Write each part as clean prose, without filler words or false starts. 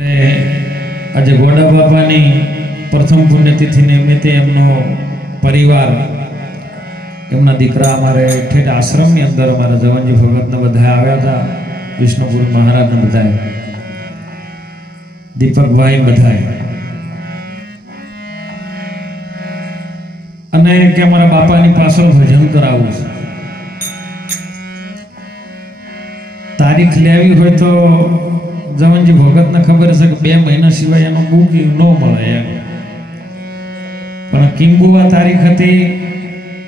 આજે ગોડા બાપાની પ્રથમ પુણ્યતિથિ નિમિત્તે એમનો પરિવાર એમના દીકરા અમારે ઠેઠ આશ્રમની અંદર અમારા જવાનજી ભગતને બધા આવ્યા હતા, વિષ્ણુપુર મહારાજને બધા, દીપકભાઈ બધા, અને કે અમારા બાપાની પાછળ ભજન કરાવવું છે, તારીખ લેવી હોય તો જવાનજી ભગતને ખબર છે કે 2 મહિના સિવાય એનો બુકિંગ ન મળે એમ, પણ કિંબુવા તારીખ હતી,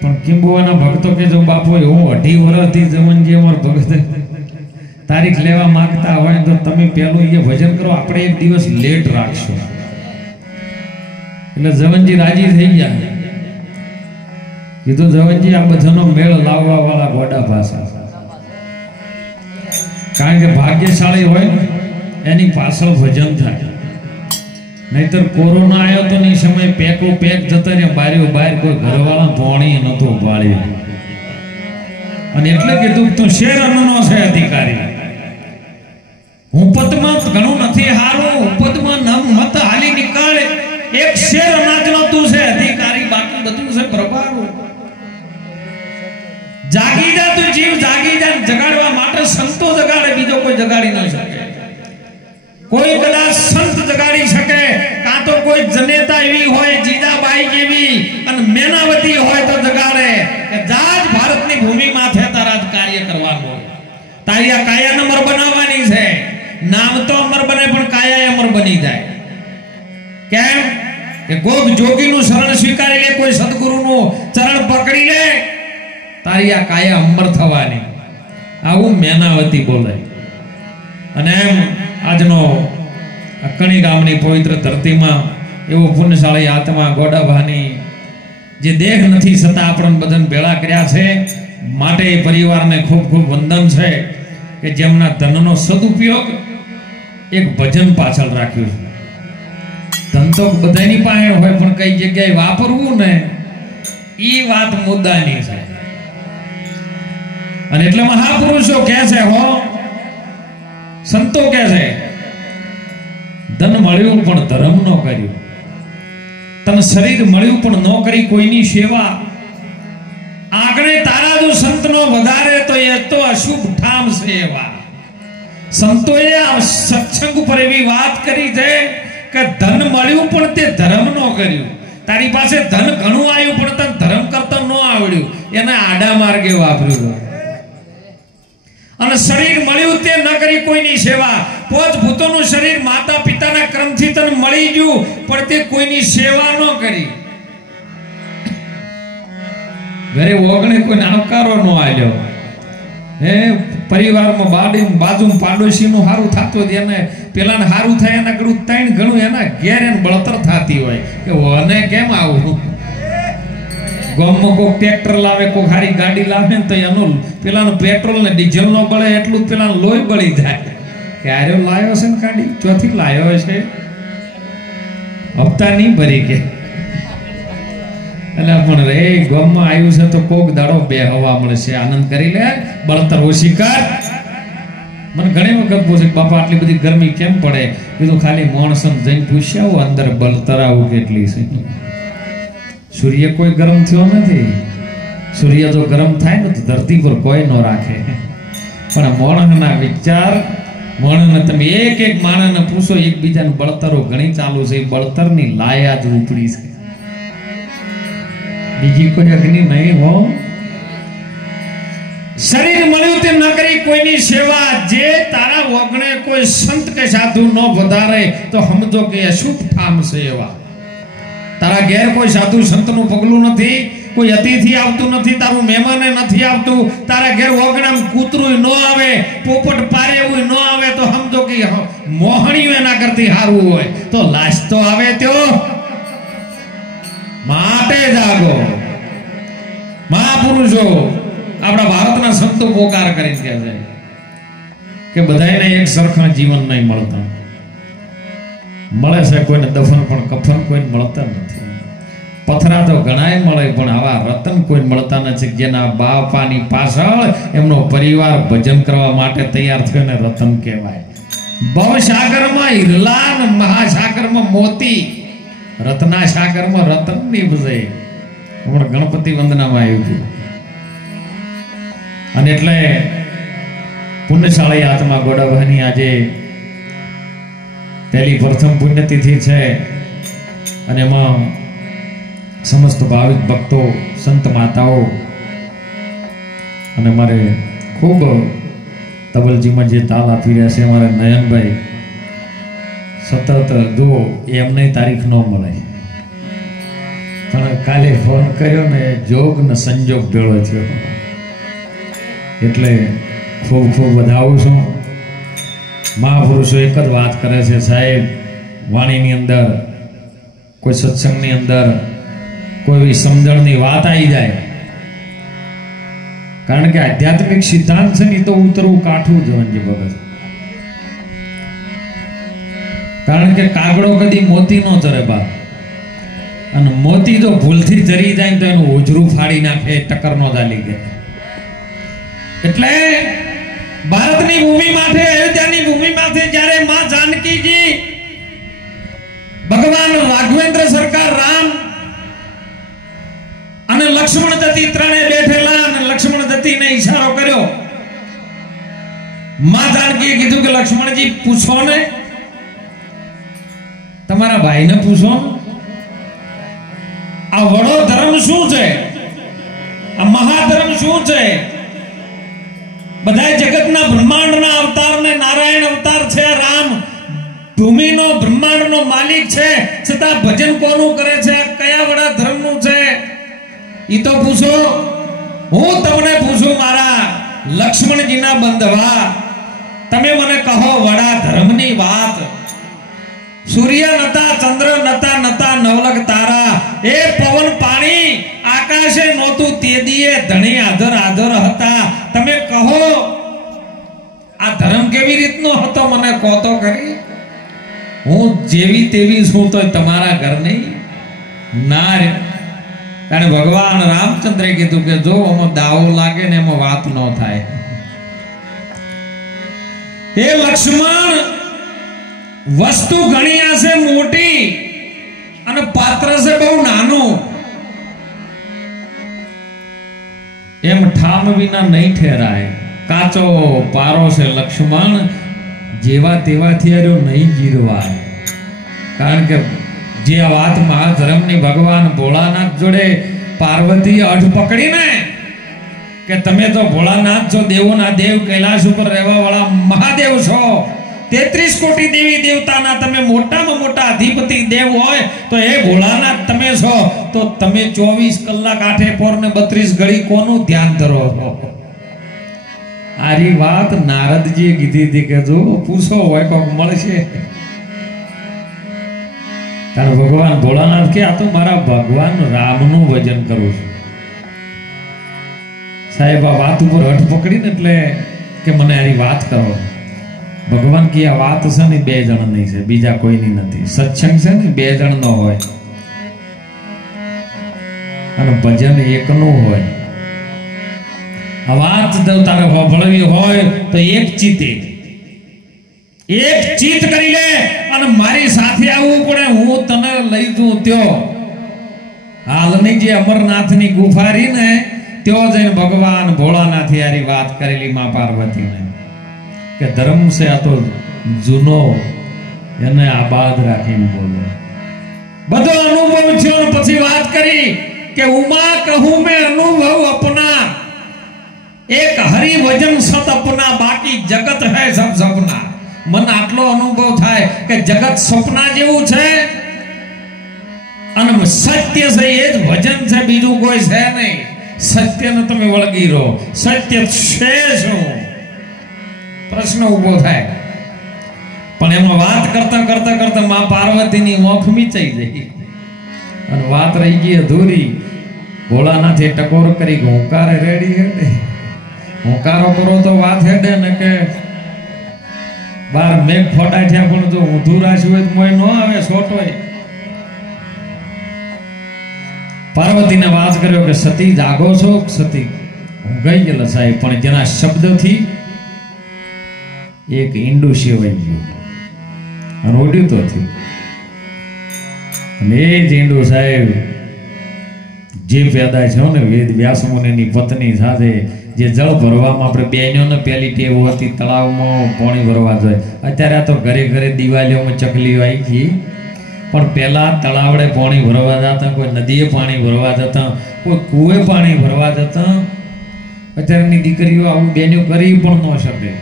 પણ કિંબુવાના ભક્તો કે જો બાપુ હું 2.5 વર્ષથી જવાનજી અમારા ભગત તારીખ લેવા માંગતા હોય તો તમે પેલું એ ભજન કરો, આપણે એક દિવસ લેટ રાખશું. એટલે જવાનજી રાજી થઈ ગયા, કીધું જવાનજી આ બધાનો મેળ લાવવા વાળા ગોડા ભાષા, કારણ કે ભાગ્યશાળી હોય ને એની પાછળ ભજન થાય. નહીતર કોરોના આવ્યો તો એ સમય પેક જતા ને બારીઓ બહાર કોઈ ઘરવાળા ભોણી નતો ભાળ્યું, અને એટલે કીધું તું શેર અન્નનો છે અધિકારી, હું પદમાં ઘણું નથી હારું, પદમાં નમ મત હાલી નીકાળે, એક શેર અનાજનો તું છે અધિકારી, બાકી બધું છે પ્રભારું. જાગી જા તું જીવ, જાગી જા. જગાડવા માટે સંતો જગાડે, બીજો કોઈ જગાડી ન શકે. કોઈ કદાચ સંત જગાડી શકે, કાં તો કોઈ જનેતા એવી હોય જીજાબાઈ જેવી અને મેનાવતી હોય તો જગાડે કે જાજ ભારતની ભૂમિમાં છે, તારા જ કાર્ય કરવાનું હોય, તારી આ કાયા અમર બનાવવાની છે. નામ તો અમર બને પણ કાયા અમર બની જાય. કેમ કે ગોગ જોગીનું શરણ સ્વીકારી લે, કોઈ સદગુરુનું ચરણ પકડી લે, તારી આ કાયા અમર થવાની. આવું મેનાવતી બોલે. અને એમ આજનો કણી ગામની પવિત્ર ધરતીમાં એવો પુણ્યશાળી આત્મા ગોડાભાની જે દેહ નથી છતાં આપણને બધાને ભેળા કર્યા છે, માટે એ પરિવારને ખૂબ ખૂબ વંદન છે કે જેમના ધનનો સદુપયોગ એક ભજન પાછળ રાખ્યું છે. ધન તો બધાની પાસે હોય, પણ કઈ જગ્યાએ વાપરવું ને એ વાત મુદ્દાની છે. અને એટલે મહાપુરુષો કહે છે, હો સંતો કહે છે, ધન મળ્યું પણ ધર્મ ન કર્યું, તન શરીર મળ્યું પણ ન કરી કોઈની સેવા, આગળ તારા જો સંતનો વધારે તો એ તો અશુભ ઠામ સેવા. સંતોએ આ સત્સંગ ઉપર એવી વાત કરી છે કે ધન મળ્યું પણ તે ધર્મ ન કર્યું. તારી પાસે ધન ઘણું આવ્યું પણ તને ધર્મ કરતા ન આવડ્યું, એને આડા માર્ગે વાપર્યું. અને શરીર મળ્યું તે ન કરી કોઈની સેવા, પોત ભૂતોનું શરીર માતા પિતાના ક્રમથી તને મળી ગયું પણ તે કોઈની સેવા ન કરી. ઘરે ઓગણે કોઈને આવકારો ન આવ્યો, હે પરિવારમાં બાજુમાં પાડોશીનું સારું થતું હોય, એને પેલાને સારું થાય એના ઘણું 3 ગણું એના ઘેર એને બળતર થતી હોય કે ઓને કેમ આવું. ગામમાં કોઈ ટ્રેક્ટર લાવે, કોઈ સારી ગાડી લાવે ને તો એનું પેલાનું પેટ્રોલ ને ડીઝલ નો બળે એટલું પેલાનું લોહી બળી જાય. ક્યારે લાવ્યો છે ને ગાડી, ચોથી લાવ્યો છે, હપ્તા નહીં ભરી કે. એટલે પણ રે ગામમાં આવ્યું છે તો કોક દાડો બે હવા મળશે, આનંદ કરી લે, બળતર ઓછી કર. મને ઘણી વખત પૂછે બાપા આટલી બધી ગરમી કેમ પડે, કીધું ખાલી માણસને જઈને પૂછ્યા અંદર બળતર આવું કેટલી છે. સૂર્ય કોઈ ગરમ થયો નથી, સૂર્ય જો ગરમ થાય ને તો ધરતી પર કોઈ ન રાખે, પણ માણસના વિચાર, માણસને તમે એક માણસને પૂછો, એકબીજાને બળતરો ઘણી ચાલુ છે, બળતરની લાયા જ ઉપડી છે, બીજી કોઈ અગ્નિ નહીં હો. શરીર મળ્યું તે ન કરી કોઈની સેવા, જે તારા વગણે કોઈ સંત કે સાધુ ન વધારે તો સમજો કે અશુભ ઠામ સેવા. તારા ઘેર કોઈ સાધુ સંતનું પગલું નથી, કોઈ અતિથિ આવતું નથી, તારું મહેમાન નથી આવતું, તારા ઘેર વગણામ કૂતરું ન આવે, પોપટ પારે એવું ન આવે તો સમજો કે મોહણીયું એના કરતી સારું હોય તો લાશ તો આવે ત્યો. માટે જાગો મહાપુરુષો. આપણા ભારતના સંતો પોકાર કરીને કહે છે કે બધાને એક સરખા જીવન નહીં મળતા, મળે છે કોઈને દફન પણ કફન કોઈને મળતા નથી. પથરા તો ઘણાય મળે પણ આવા રતન કોઈ મળતા નથી, જેના બાપાની પાછળ એમનો પરિવાર ભજન કરવા માટે તૈયાર થયો ને રતન કહેવાય. ભવસાગર માં હિરલા ને મહાસાગર માં મોતી, રત્ના સાગર માં રતન નીપજે. હમણાં ગણપતિ વંદનામાં આવ્યું હતું. અને એટલે પુણ્યશાળી આત્મા ગોડાભાઈની આજે પહેલી પ્રથમ પુણ્યતિથિ છે. અને એમાં સમસ્ત ભાવિક ભક્તો, સંત માતાઓ અને મારે ખૂબ તબલજીમાં જે તાલ આપી રહ્યા છે મારા નયનભાઈ, સતત જો એમને તારીખ ન મળે પણ કાલે ફોન કર્યો ને જોગ ને સંજોગ ભેળો થયો. એટલે ખૂબ ખૂબ વધાવું છું. મહાપુરુષો એક જ વાત કરે છે સાહેબ, વાણીની અંદર કોઈ સત્સંગની અંદર કોઈ સમજણની વાત આવી જાય, કારણ કે આધ્યાત્મિક સિદ્ધાંત છે ને તો ઉતરવું કાઠું જવાનું ભગત. કારણ કે કાગડો કદી મોતી નો ચરે બા, અને મોતી જો ભૂલથી ચરી જાય તો એનું ઓજરું ફાડી નાખે, ટક્કર નો ચાલી ગયા. એટલે ભારતની ભૂમિ માથે, અયોધ્યાની ભૂમિ માથે જ્યારે માં જાનકીજી ભગવાન રાઘવેન્દ્ર સરકાર રામ અને લક્ષ્મણ દત્તી ત્રણે બેઠેલા, અને લક્ષ્મણ દત્તીને ઈશારો કર્યો. માં જાનકીએ કીધું કે લક્ષ્મણજી પૂછો ને, તમારા ભાઈને પૂછો. આ વડો ધર્મ શું છે? આ મહાધર્મ શું છે? બધા જગતના બ્રહ્માંડના અવતારને નારાયણ અવતાર છે રામ, ભૂમિનો બ્રહ્માંડનો માલિક છે, છતાં ભજન કોનું કરે છે? કયા વડા ધર્મનું છે? ઈ તો પૂછો. હું તમને પૂછું મારા લક્ષ્મણજીના બંધવા, તમે મને કહો વડા ધર્મની વાત. સૂર્ય નતા, ચંદ્ર નતા, નતા નવલખ તારા, એ પવન પાણી આકાશે નહોતું તે દીએ ધણી આધર આધર હતા. તમે કહો આ ધર્મ કેવી રીતનો હતો? મને કહો તો ખરી. હું જેવી તેવી છું તો તમારા ઘર નહીં ના રે. કારણ ભગવાન રામચંદ્રે કીધું કે જો આમાં દાવો લાગે ને એમાં વાત ન થાય. એ લક્ષ્મણ વસ્તુ ઘણી હશે મોટી અને પાત્ર છે બહુ નાનું, એમ ઠામ વિના નહીં ઠેરાય. કાચો પારો છે લક્ષ્મણ, જેવા તેવાથી આર્યો નહીં જીરવાય. કારણ કે જે આ વાત મહાધર્મની ભગવાન ભોળાનાથ જોડે પાર્વતી અઢ પકડીને કે તમે તો ભોળાનાથ છો, દેવોના દેવ, કૈલાશ ઉપર રહેવા વાળા મહાદેવ છો, 33 કોટી દેવી દેવતાના તમે મોટામાં મોટા અધિપતિ દેવ હોય તો એ ભોળાનાથ તમે છો, તો તમે 24 કલાક 8 પોર ને 32 ઘડી કોનું ધ્યાન ધરો છો? આરી વાત નારદજીએ કીધી હતી કે જો પૂછો હોય કોક મળશે. કારણ ભગવાન ભોળાનાથ કે આ તો મારા ભગવાન રામનું ભજન કરું છું. સાહેબ આ વાત ઉપર હઠ પકડીને એટલે કે મને આરી વાત કરો. ભગવાન કે આ વાત છે ને 2 જણની છે, બીજા કોઈની નથી. સત્સંગ છે ને 2 જણ નો હોય અને ભજન એકનું હોય. આ વાત જો તારે સાંભળવી હોય તો એક ચિત્ત કરી લે અને મારી સાથે આવવું પડે. હું તને લઈ જઉં ત્યો હાલની જે અમરનાથની ગુફા રહી ને ત્યો જઈને ભગવાન ભોળાનાથ યારી વાત કરેલી માં પાર્વતીને કે ધર્મ છે આ તો જૂનો, એને આબાદ રાખીને બોલો. બધો અનુભવ થયો પછી વાત કરી કે ઉમા કહું મેં અનુભવ અપના, એક હરિ વજન સત અપના, બાકી જગત હૈ સબ સપના. મને આટલો અનુભવ થાય કે જગત સપના જેવું છે અને સત્ય છે એ જ વજન છે, બીજું કોઈ છે નહીં. સત્યને તમે વળગી રહો. સત્ય છે શું? પ્રશ્ન ઉભો થાય. પણ એમાં વાત કરતા કરતા કરતા માં પાર્વતીની મોખ મીચાઈ ગઈ અને વાત રહી ગઈ અધૂરી. ભોળાનાથે ટકોર કરી હુંકારે રેડી હેડે. હુંકારો કરો તો વાત હેડે ને કે બાર મેઘ ફોટા થયા પણ જો ઊંધું રાખ્યું હોય તો મોય ન આવે છોટોય. પાર્વતીને વાત કર્યો કે સતી જાગો છો? સતી હું ગઈ ગયેલા સાહેબ, પણ જેના શબ્દથી એક ઈંડું સેવાઈ ગયું અને ઉડ્યું તો થયું. અને એ જ ઈંડું સાહેબ જે પેદા છે ને વેદ વ્યાસ મુનિની પત્ની સાથે જે જળ ભરવામાં આપણે બહેનોને પહેલી ટેવ હતી તળાવમાં પાણી ભરવા જોઈએ. અત્યારે આ તો ઘરે ઘરે દિવાલીઓમાં ચકલીઓ આવી ગઈ, પણ પહેલાં તળાવડે પાણી ભરવા જતા, કોઈ નદીએ પાણી ભરવા જતા, કોઈ કૂએ પાણી ભરવા જતા. અત્યારની દીકરીઓ આવું બહેનો કરી પણ ન શકે.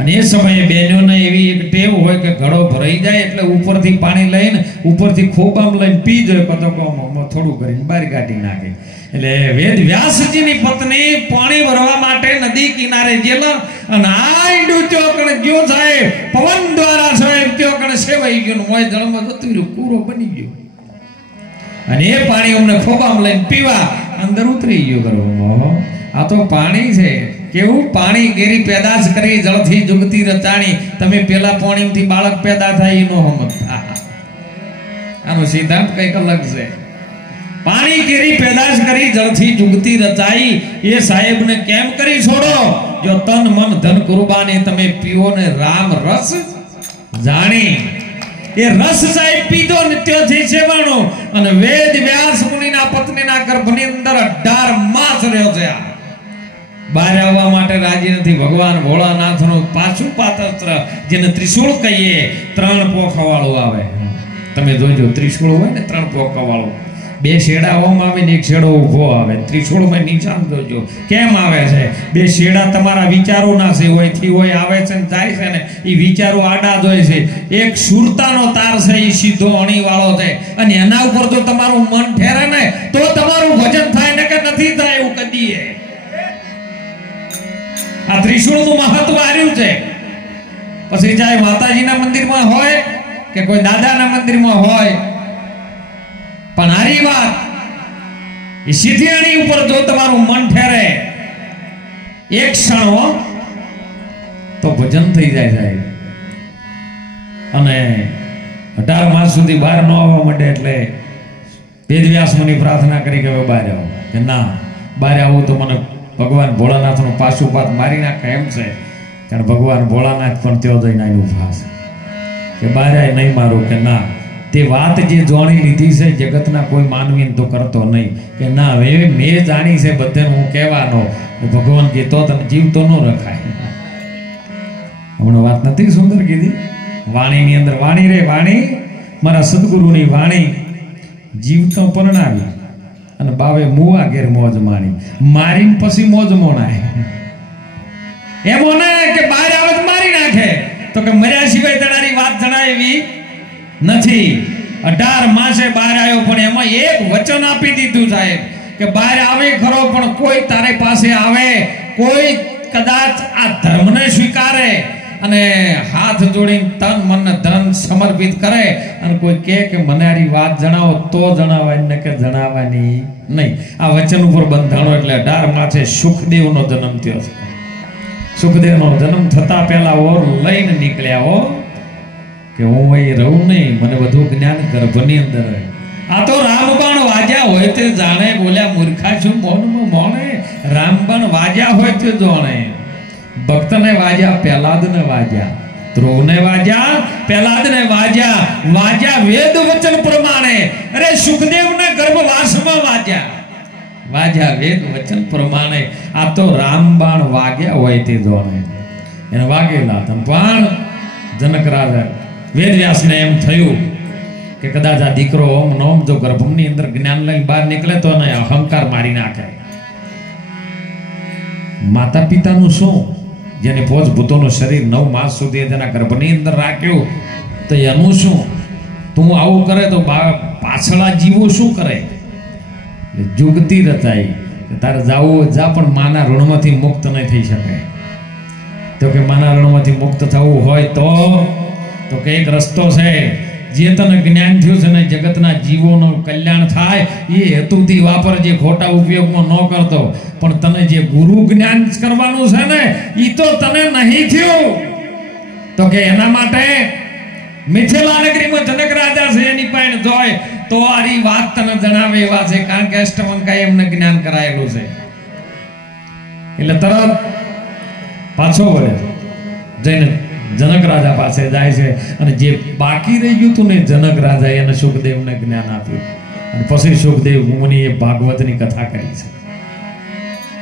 અને એ સમયે બહેનોને એવી એક ટેવ હોય કે ઘડો ભરાઈ જાય એટલે ઉપરથી પાણી લઈને ઉપરથી ખોબામાં લઈને પી જાય, કતોકોમાં થોડું કરીને બહાર કાઢી નાખે. એટલે વેદ વ્યાસજીની પત્ની પાણી ભરવા માટે નદી કિનારે ગયેલા અને આ ઈંડું ચોકણ ગયો સાહેબ, પવન દ્વારા સાહેબ ચોકણ સેવાઈ ગયું, મોય જળમાં જતું રહ્યું, કૂરો બની ગયો. અને એ પાણી અમને ખોબામાં લઈને પીવા અંદર ઉતરી ગયો કરવામાં. આ તો પાણી છે. કેવું પાણી કેરી પેદાશ કરી જળથી જુગતી રચાણી. તમે પેલા પાણીથી બાળક પેદા થાય એનો સમજતા, આનો સિદ્ધાંત કઈક અલગ છે. પાણી કેરી પેદાશ કરી જળથી જુગતી રચાઈ એ સાહેબને કેમ કરી છોડો? જો તન મન ધન કુરબાની તમે પીઓ ને રામ રસ જાણી. એ રસ સાહેબ પીધો નિત્યથી સેવાનો અને વેદ વ્યાસ મુનિના પત્નીના ગર્ભની અંદર 18 માસ રહ્યો છે. બહાર આવવા માટે રાજી નથી. ભગવાન ભોળાનાથનું પાછું પાત્ર જેને ત્રિશૂળ કહીએ, 3 પોખ વાળું આવે. તમે જોજો ત્રિશૂળ હોય ને 3 પોખ વાળું, 2 શેડા ઓમ આવે ને 1 શેડો ઊભો આવે. ત્રિશૂળમાં નિશાન જોજો કેમ આવે છે. 2 શેડા તમારા વિચારોના છે, હોયથી હોય આવે છે ને જાય છે ને એ વિચારો આડા જ હોય છે. એક સુરતાનો તાર છે એ સીધો અણી વાળો છે અને એના ઉપર જો તમારું મન ઠેરે ને તો તમારું ભજન થાય ને કે નથી થાય એવું કદીએ. આ ત્રિશૂળનું મહત્વ આવ્યું છે. પછી ચાહે માતાજીના મંદિરમાં હોય કે કોઈ દાદાના મંદિરમાં હોય, પણ આરી વાત એ સીધીયાણી ઉપર જો તમારું મન ઠેરે એક ક્ષણ તો ભજન થઈ જાય સાહેબ. અને 18 માસ સુધી બહાર ન આવવા માંડે એટલે વેદવ્યાસ મુનિ પ્રાર્થના કરી કે હવે બહાર આવો. કે ના, બહાર આવું તો મને ભગવાન ભોળાનાથનું પાશુપાત મારી નાખે એમ છે. ત્યારે ભગવાન ભોળાનાથ પણ ત્યાં જઈને આવ્યું ફાસ કે બહાર નહીં મારું. કે ના, તે વાત જે જાણી લીધી છે જગતના કોઈ માનવી તો કરતો નહીં. કે ના, હવે મેં જાણી છે બધે હું કહેવાનો. ભગવાન કહેતો તને જીવતો ન રખાય. હમણાં વાત નથી સુંદર કીધી વાણીની અંદર. વાણી રે વાણી, મારા સદગુરુની વાણી જીવતો પરણાવી અને બાવે મુવા ઘેર મોજ માણી. મારીને પછી મોજ મોણાય એમ ના કે બહાર આવે મારી નાખે. તો કે મર્યા સિવાય તણારી વાત જણાય એવી નથી. 18 માસે બહાર આવ્યો, પણ એમાં એક વચન આપી દીધું સાહેબ કે બહાર આવે ખરો, પણ કોઈ તારે પાસે આવે, કોઈ કદાચ આ ધર્મને સ્વીકારે અને હાથ જોડીને તન મન ધન સમર્પિત કરે અને કોઈ કે મને આરી વાત જણાવો તો જણાવાય ને કે જણાવવાની નહીં. આ વચન ઉપર બંધાણો. એટલે 18 માસે સુખદેવનો જન્મ થયો છે. સુખદેવનો જન્મ થતા પહેલા ઓર લઈને નીકળ્યા હો કે હું અહીં રહું નહીં, મને બધું જ્ઞાન ગર્ભની અંદર. આ તો રામબાણ વાજ્યા હોય તે જાણે, બોલ્યા મૂર્ખા છું મોનમાં મોણે. રામબાણ વાજ્યા હોય તે જાણે. ભક્તને વાજ્યા પહેલાદને વાજ્યા, ધ્રુવને વાજ્યા પહેલાદને વાજ્યા. વાજ્યા વેદ વચન પ્રમાણે. અરે સુખદેવના ગર્ભવાસમાં વાજ્યા, વાજ્યા વેદ વચન પ્રમાણે. આ તો રામબાણ વાગ્યા હોય તે જાણે. એને વાગેલા હતા. પણ જનક રાજા વેદવ્યાસને એમ થયું કે કદાચ આ દીકરો ઓમ નોમ જો ગર્ભની અંદર જ્ઞાન લઈને બહાર નીકળે તો એને અહંકાર મારી નાખે. માતા પિતાનું શું, જેને પોચ ભૂતોનું શરીર 9 માસ સુધી તેના ગર્ભની અંદર રાખ્યું, તો એનું શું? તું આવું કરે તો પાછળા જીવો શું કરે? જુગતી રચાઈ. તારે જાવું જા, પણ માના ઋણમાંથી મુક્ત નહીં થઈ શકે. તો કે માના ઋણમાંથી મુક્ત થવું હોય તો કે એક રસ્તો છે. જે તને જ્ઞાન થયું છે ને જગતના જીવોનું કલ્યાણ થાય એ હેતુથી વાપરજે, ખોટા ઉપયોગમાં ન કરતો. પણ તને જે ગુરુ જ્ઞાન કરવાનું છે ને એ તો તને નહીં થયું. તો કે એના માટે મિથિલા નગરીમાં જનક રાજા છે એની પાસે જોય તો આરી વાત તને જણાવે એવા છે. કારણ કે અષ્ટમંકાએ એમને જ્ઞાન કરાયેલું છે. એટલે તરત પાછો વળે જઈને જનક રાજા પાસે જાય છે અને જે બાકી રહી ગયું હતું ને જનક રાજા એને સુખદેવને જ્ઞાન આપ્યું અને પછી સુખદેવ મુનિએ ભાગવતની કથા કરી છે.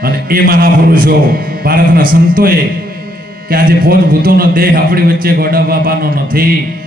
અને એ મહાપુરુષો ભારતના સંતોએ કે આજે ભોજ ભૂતોનો દેહ આપણી વચ્ચે ગોડા બાપાનો નથી,